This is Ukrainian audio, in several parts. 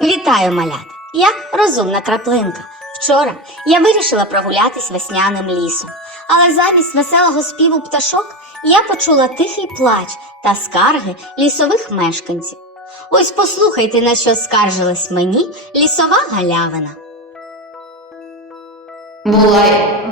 Вітаю, малята! Я розумна краплинка. Вчора я вирішила прогулятись весняним лісом, але замість веселого співу пташок я почула тихий плач та скарги лісових мешканців. Ось послухайте, на що скаржилась мені лісова галявина. Була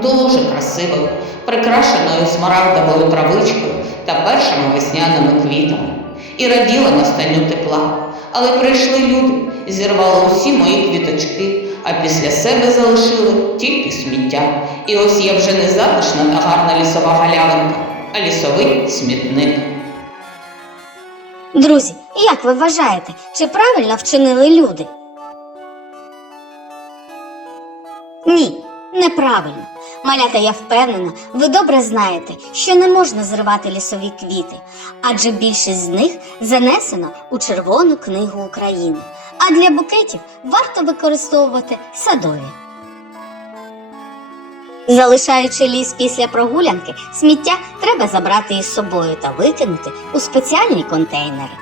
дуже красивою, прикрашеною смарагдовою травичкою та першими весняними квітами, і раділа настанню тепла. Але прийшли люди, зірвали усі мої квіточки, а після себе залишили тільки сміття. І ось я вже не затишна та гарна лісова галявинка, а лісовий смітник. Друзі, як ви вважаєте, чи правильно вчинили люди? Ні, неправильно. Малята, я впевнена, ви добре знаєте, що не можна зривати лісові квіти, адже більшість з них занесено у Червону книгу України. А для букетів варто використовувати садові. Залишаючи ліс після прогулянки, сміття треба забрати із собою та викинути у спеціальні контейнери.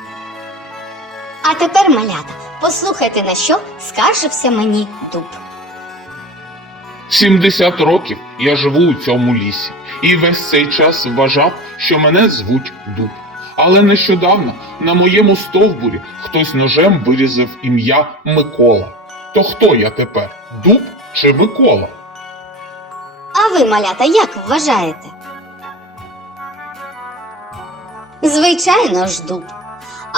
А тепер, малята, послухайте, на що скаржився мені дуб. 70 років я живу у цьому лісі, і весь цей час вважав, що мене звуть Дуб. Але нещодавно на моєму стовбурі хтось ножем вирізав ім'я Микола. То хто я тепер? Дуб чи Микола? А ви, малята, як вважаєте? Звичайно ж, дуб.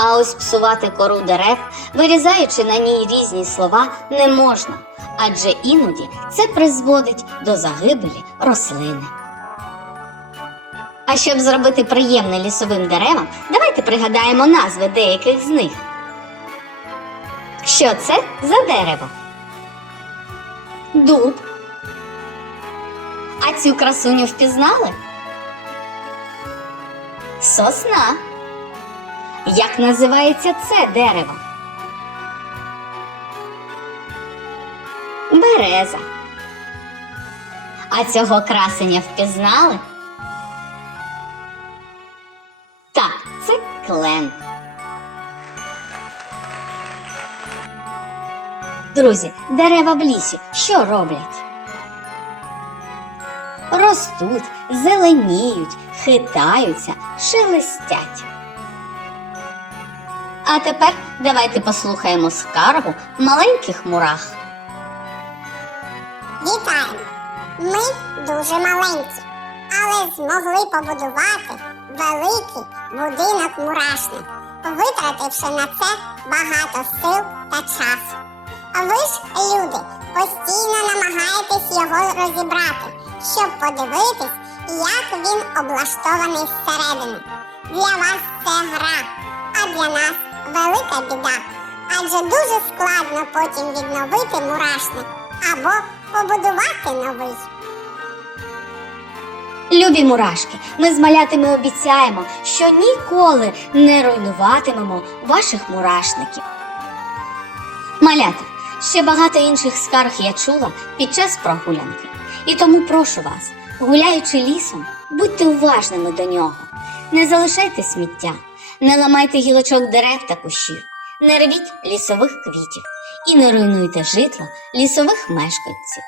А ось псувати кору дерев, вирізаючи на ній різні слова, не можна, адже іноді це призводить до загибелі рослини. А щоб зробити приємне лісовим деревам, давайте пригадаємо назви деяких з них. Що це за дерево? Дуб. А цю красуню впізнали? Сосна. Як називається це дерево? Береза. А цього красення впізнали? Так, це клен. Друзі, дерева в лісі що роблять? ростуть, зеленіють, хитаються, шелестять. А тепер давайте послухаємо скаргу маленьких мурах. Вітаємо! Ми дуже маленькі, але змогли побудувати великий будинок мурашник, витративши на це багато сил та часу. А ви ж, люди, постійно намагаєтесь його розібрати, щоб подивитись, як він облаштований зсередини. Для вас це гра, а для нас велика біда. Адже дуже складно потім відновити мурашник або побудувати новий. Любі мурашки, ми з малятами обіцяємо, що ніколи не руйнуватимемо ваших мурашників. Малята, ще багато інших скарг я чула під час прогулянки. І тому прошу вас, гуляючи лісом, будьте уважними до нього. Не залишайте сміття, не ламайте гілочок дерев та кущів, не рвіть лісових квітів і не руйнуйте житло лісових мешканців.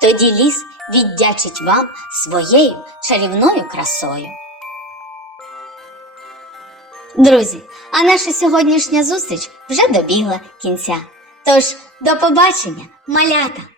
Тоді ліс віддячить вам своєю чарівною красою. Друзі, а наша сьогоднішня зустріч вже добігла кінця. Тож до побачення, малята!